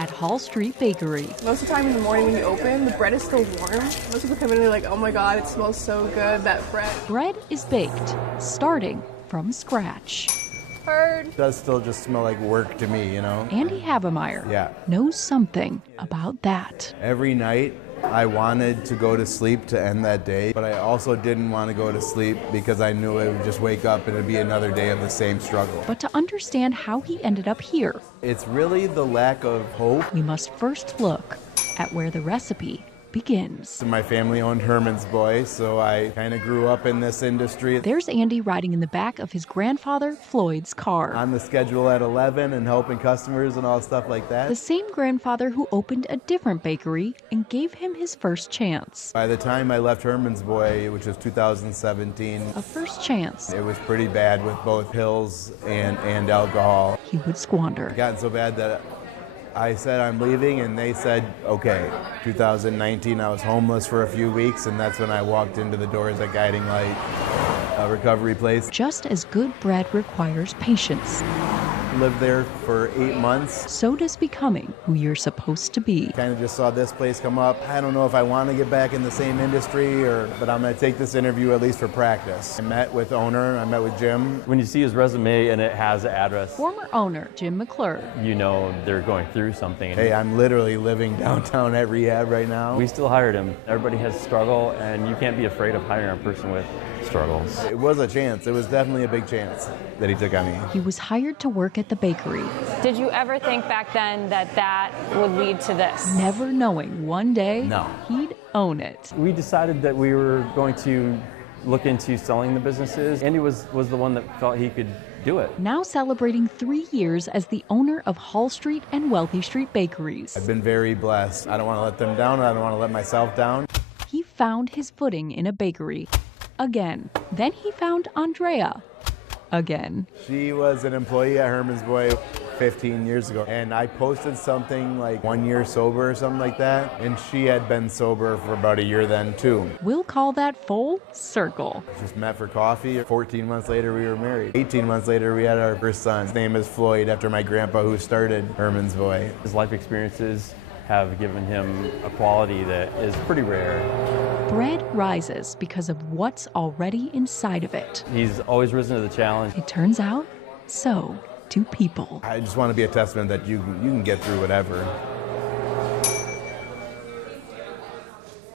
at Hall Street Bakery. Most of the time in the morning when you open, the bread is still warm. Most people come in and they're like, oh my God, it smells so good, that bread. Bread is baked, starting from scratch. Heard. It does still just smell like work to me, you know? Andy Havemeier Yeah. knows something about that. Every night, I wanted to go to sleep to end that day, but I also didn't want to go to sleep because I knew I would just wake up and it'd be another day of the same struggle. But to understand how he ended up here, It's really the lack of hope. we must first look at where the recipe begins. My family owned Herman's Boy, so I kind of grew up in this industry. There's Andy riding in the back of his grandfather Floyd's car. On the schedule at 11 and helping customers and all stuff like that. The same grandfather who opened a different bakery and gave him his first chance. By the time I left Herman's Boy, which was 2017, A first chance it was pretty bad with both pills and alcohol. he would squander. It gotten so bad that I said I'm leaving, and they said, okay. 2019, I was homeless for a few weeks, and that's when I walked into the doors at Guiding Light, a recovery place. Just as good bread requires patience, Lived there for 8 months. so does becoming who you're supposed to be. Kind of just saw this place come up. I don't know if I want to get back in the same industry, but I'm going to take this interview at least for practice. I met with owner, I met with Jim. When you see his resume and it has an address, Former owner Jim McClure. you know they're going through something. Hey, I'm literally living downtown at rehab right now. We still hired him. Everybody has struggle, and you can't be afraid of hiring a person with struggles. It was a chance. It was definitely a big chance that he took on me. He was hired to work at the bakery, Did you ever think back then that that would lead to this? never knowing one day No. he'd own it. We decided that we were going to look into selling the businesses. Andy was the one that felt he could do it. Now celebrating 3 years as the owner of Hall Street and Wealthy Street Bakeries. I've been very blessed. I don't want to let them down. I don't want to let myself down. He found his footing in a bakery. Again. Then he found Andrea. Again. She was an employee at Herman's Boy 15 years ago, and I posted something like 1 year sober or something like that, and she had been sober for about a year then too. We'll call that full circle. Just met for coffee. 14 months later, we were married. 18 months later, we had our first son. His name is Floyd, after my grandpa who started Herman's Boy. His life experiences have given him a quality that is pretty rare. Bread rises because of what's already inside of it. He's always risen to the challenge. It turns out, so do people. I just want to be a testament that you can get through whatever.